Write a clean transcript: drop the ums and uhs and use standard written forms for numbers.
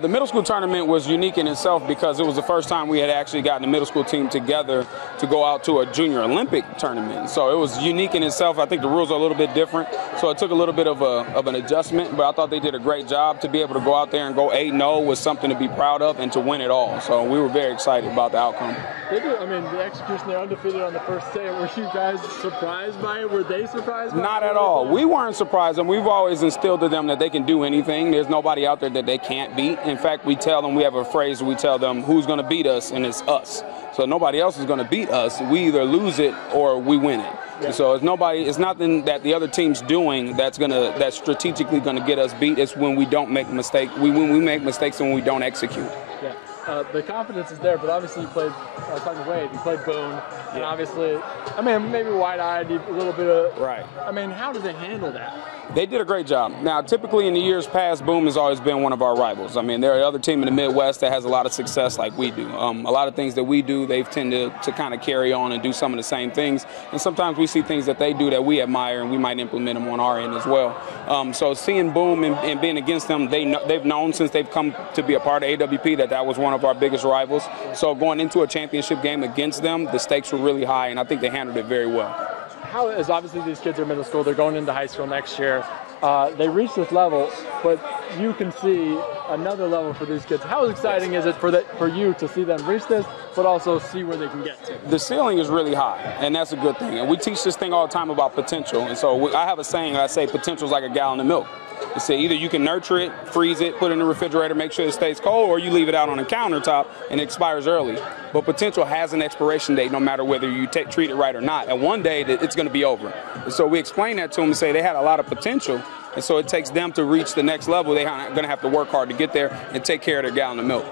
The middle school tournament was unique in itself because it was the first time we had actually gotten the middle school team together to go out to a junior Olympic tournament. So it was unique in itself. I think the rules are a little bit different, so it took a little bit of an adjustment, but I thought they did a great job. To be able to go out there and go 8-0 was something to be proud of and to win it all. So we were very excited about the outcome. They do. I mean, the execution, they're undefeated on the first day. Were you guys surprised by it? Were they surprised by it? Not at all. We weren't surprised, and we've always instilled in them that they can do anything. There's nobody out there that they can't beat. In fact, we tell them, we have a phrase, we tell them who's going to beat us, and it's us. So nobody else is going to beat us. We either lose it or we win it. Yeah. So it's nothing that the other team's doing that's strategically going to get us beat. It's when we don't make mistakes. When we make mistakes and when we don't execute. Yeah. The confidence is there, but obviously you played Wade, you played Boone, and obviously, I mean, maybe wide-eyed, a little bit of. Right. I mean, how do they handle that? They did a great job. Now, typically in the years past, Boone has always been one of our rivals. I mean, they're another team in the Midwest that has a lot of success like we do. A lot of things that we do, they've tended to kind of carry on and do some of the same things. And sometimes we see things that they do that we admire, and we might implement them on our end as well. So seeing Boone and being against them, they've known since they've come to be a part of AWP that was one of our biggest rivals. So going into a championship game against them, the stakes were really high, and I think they handled it very well. How is, obviously these kids are middle school, they're going into high school next year. They reached this level, but you can see another level for these kids. How exciting is it for you to see them reach this, but also see where they can get to? The ceiling is really high, and that's a good thing. And we teach this thing all the time about potential. And so I have a saying, I say potential is like a gallon of milk. You say either you can nurture it, freeze it, put it in the refrigerator, make sure it stays cold, or you leave it out on a countertop and it expires early. But potential has an expiration date no matter whether you treat it right or not. And one day it's going to be over. And so we explain that to them and say they had a lot of potential. And so it takes them to reach the next level. They're going to have to work hard to get there and take care of their gallon of milk.